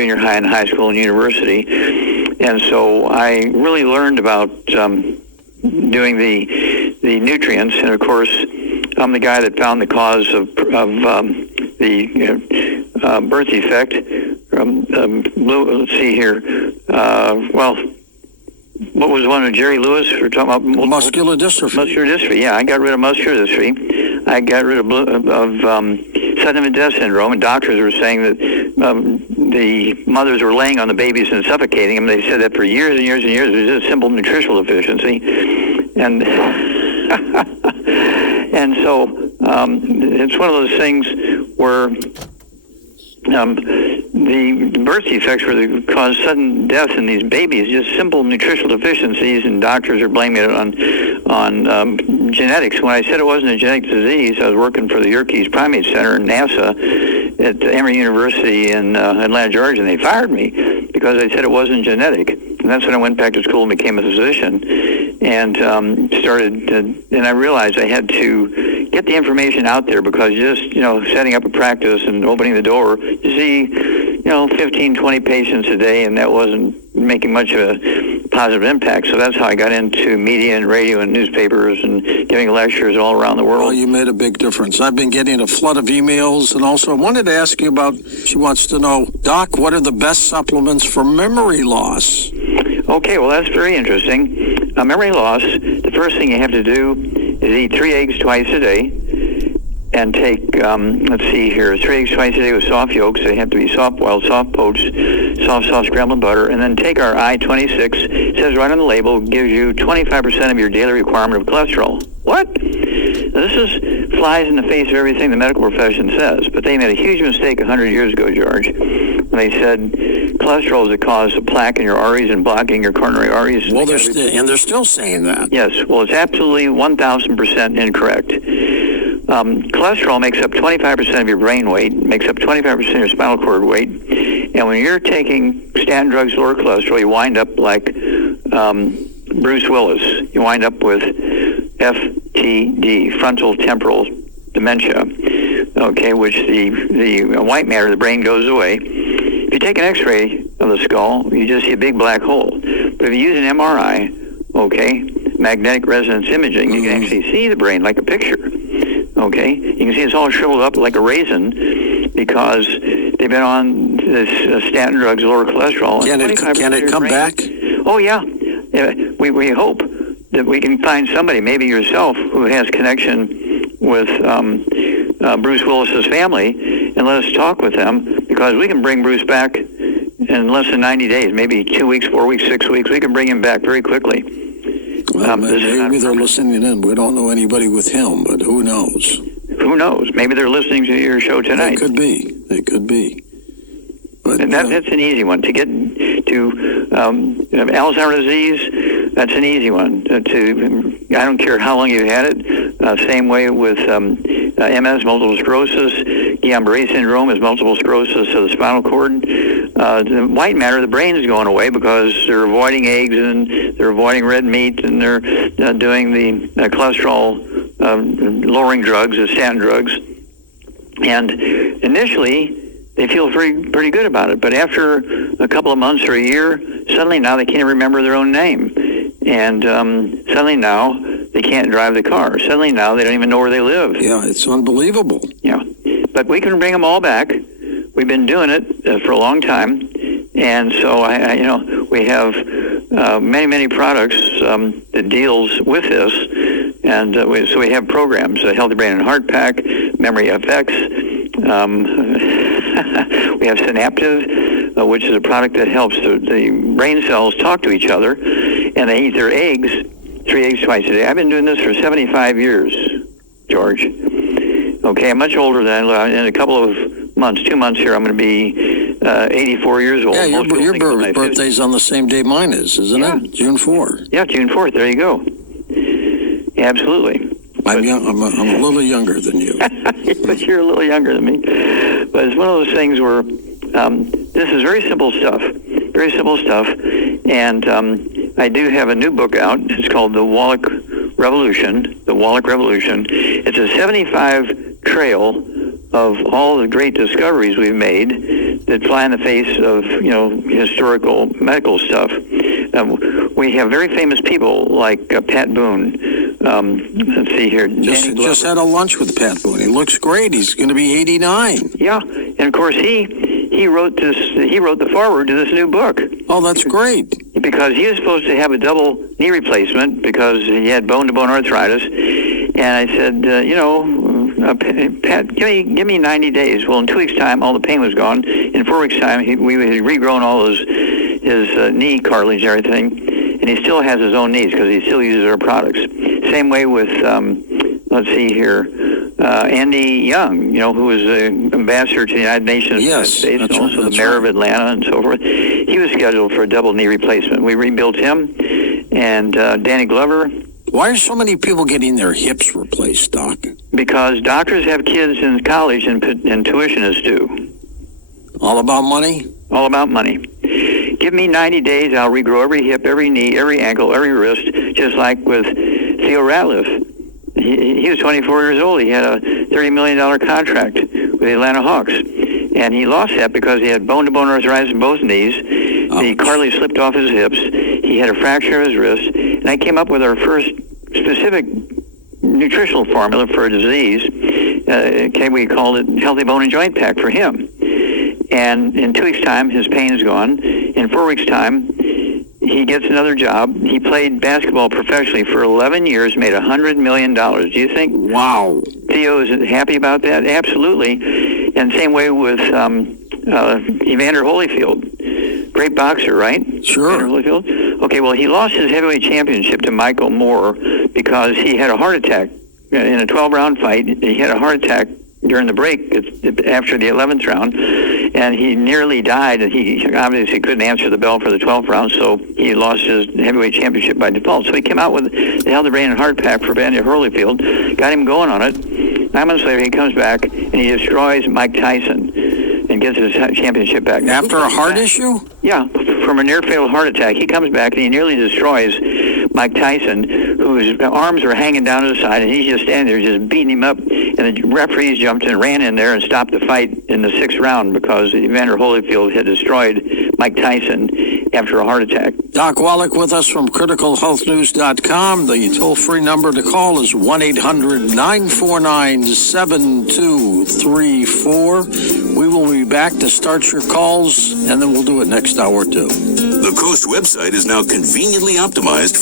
junior high and high school and university. And so I really learned about doing the nutrients. And, of course, I'm the guy that found the cause of the birth defect. Let's see here. What was one of Jerry Lewis? We're talking about muscular dystrophy. Muscular dystrophy. Yeah, I got rid of muscular dystrophy. I got rid of sudden death syndrome, and doctors were saying that the mothers were laying on the babies and suffocating them. They said that for years and years and years. It was just a simple nutritional deficiency, and and so it's one of those things where the birth defects were cause sudden death in these babies, just simple nutritional deficiencies, and doctors are blaming it on genetics. When I said it wasn't a genetic disease, I was working for the Yerkes Primate Center in NASA at Emory University in Atlanta, Georgia, and they fired me because I said it wasn't genetic. And that's when I went back to school and became a physician, and and I realized I had to get the information out there, because just, setting up a practice and opening the door, you see, 15, 20 patients a day, and that wasn't making much of a positive impact. So that's how I got into media and radio and newspapers and giving lectures all around the world. Well, you made a big difference. I've been getting a flood of emails, and also I wanted to ask you about, she wants to know, Doc, what are the best supplements for memory loss? Okay, well, that's very interesting. Memory loss, the first thing you have to do is eat 3 eggs twice a day, and take, 3 eggs twice a day with soft yolks. They have to be soft-boiled, soft-poached, soft scrambled butter. And then take our I-26. It says right on the label, gives you 25% of your daily requirement of cholesterol. What? Now, this flies in the face of everything the medical profession says. But they made a huge mistake 100 years ago, George, when they said cholesterol is the cause of plaque in your arteries and blocking your coronary arteries. Well, they're still saying that. Yes. Well, it's absolutely 1,000% incorrect. Cholesterol makes up 25% of your brain weight, makes up 25% of your spinal cord weight, and when you're taking statin drugs, lower cholesterol, you wind up like Bruce Willis. You wind up with FTD, frontal temporal dementia, which the white matter of the brain goes away. If you take an X-ray of the skull, you just see a big black hole. But if you use an MRI, magnetic resonance imaging, you can actually see the brain like a picture. Okay, you can see it's all shriveled up like a raisin because they've been on this statin drugs, lower cholesterol. Can it come back? Oh yeah, we hope that we can find somebody, maybe yourself, who has connection with Bruce Willis's family, and let us talk with them, because we can bring Bruce back in less than 90 days, maybe 2 weeks, 4 weeks, 6 weeks. We can bring him back very quickly. Well, maybe they're listening in. We don't know anybody with him, but who knows? Who knows? Maybe they're listening to your show tonight. They could be. But that's an easy one. To get to Alzheimer's disease, that's an easy one. I don't care how long you've had it. Same way with MS, multiple sclerosis. Guillain-Barré syndrome is multiple sclerosis of the spinal cord. The white matter of the brain is going away because they're avoiding eggs and they're avoiding red meat, and they're doing the cholesterol lowering drugs, the statin drugs. And initially, they feel pretty good about it. But after a couple of months or a year, suddenly now they can't remember their own name. And suddenly now they can't drive the car. Suddenly now they don't even know where they live. Yeah, it's unbelievable. Yeah. But we can bring them all back. We've been doing it for a long time. And so, we have many products that deals with this. And so we have programs, Healthy Brain and Heart Pack, Memory FX. We have Synaptive, which is a product that helps the brain cells talk to each other, and they eat their eggs, 3 eggs twice a day. I've been doing this for 75 years, George. Okay, I'm much older than I. In a couple of months, 2 months here, I'm going to be 84 years old. Yeah, your birthday's on the same day mine is, isn't it? June 4th. Yeah, June 4th. There you go. Absolutely. I'm a little younger than you. But you're a little younger than me. But it's one of those things where this is very simple stuff. And I do have a new book out. It's called The Wallach Revolution. It's a 75 trail of all the great discoveries we've made that fly in the face of, historical medical stuff. We have very famous people like Pat Boone. Let's see here. Just had a lunch with Pat Boone. He looks great. He's going to be 89. Yeah, and of course he wrote this. He wrote the foreword to this new book. Oh, that's great. Because he was supposed to have a double knee replacement because he had bone-to-bone arthritis, and I said, Pat, give me 90 days. Well, in 2 weeks' time, all the pain was gone. In 4 weeks' time, we had regrown all his knee cartilage and everything, and he still has his own knees because he still uses our products. Same way with, let's see here, Andy Young, who was an ambassador to the United Nations of the United States, and also the mayor of Atlanta and so forth. He was scheduled for a double knee replacement. We rebuilt him, and Danny Glover. Why are so many people getting their hips replaced, Doc? Because doctors have kids in college and tuition is due. All about money? All about money. Give me 90 days, I'll regrow every hip, every knee, every ankle, every wrist, just like with Theo Ratliff. He was 24 years old. He had a $30 million contract with the Atlanta Hawks. And he lost that because he had bone-to-bone arthritis in both knees. The cartilage slipped off his hips. He had a fracture of his wrist. And I came up with our first specific nutritional formula for a disease. We called it Healthy Bone and Joint Pack for him. And in 2 weeks' time, his pain is gone. In 4 weeks' time, he gets another job. He played basketball professionally for 11 years, made $100 million. Do you think? Wow. Theo is happy about that? Absolutely. And same way with Evander Holyfield. Great boxer, right? Sure. Evander Holyfield? Okay, well, he lost his heavyweight championship to Michael Moore because he had a heart attack in a 12-round fight. He had a heart attack during the break after the 11th round, and he nearly died, and he obviously couldn't answer the bell for the 12th round, so he lost his heavyweight championship by default. So he came out with the Healthy Brain and Heart Pack for Evander Holyfield, got him going on it. 9 months later, he comes back, and he destroys Mike Tyson and gets his championship back. After a heart issue? Yeah, from a near-fatal heart attack. He comes back, and he nearly destroys Mike Tyson, whose arms were hanging down to the side, and he's just standing there just beating him up. And the referees jumped and ran in there and stopped the fight in the 6th round because Evander Holyfield had destroyed Mike Tyson after a heart attack. Doc Wallach with us from criticalhealthnews.com. The toll-free number to call is 1-800-949-7234. We will be back to start your calls, and then we'll do it next hour, too. The Coast website is now conveniently optimized for